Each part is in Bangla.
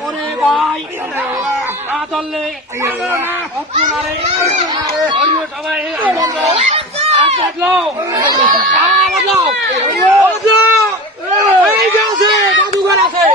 ওরে ভাই না ধরলে সবাই দেখলো জাদুঘর আছে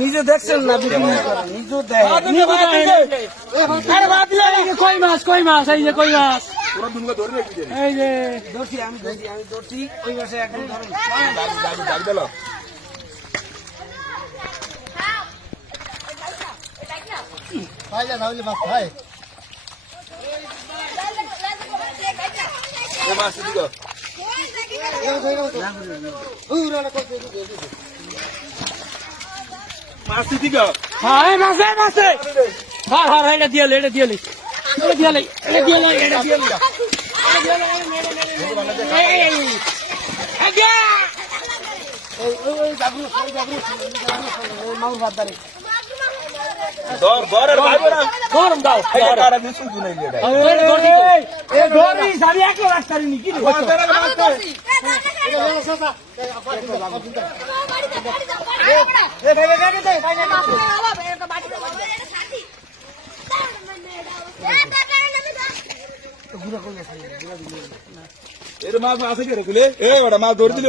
নিজে দেখছেন না কই মাছ এই যে কই মাছ এই যে ধরছি আমি ধরছি ওই মাসে একদম মাছ আছে কে রে মাছ ধরে দিল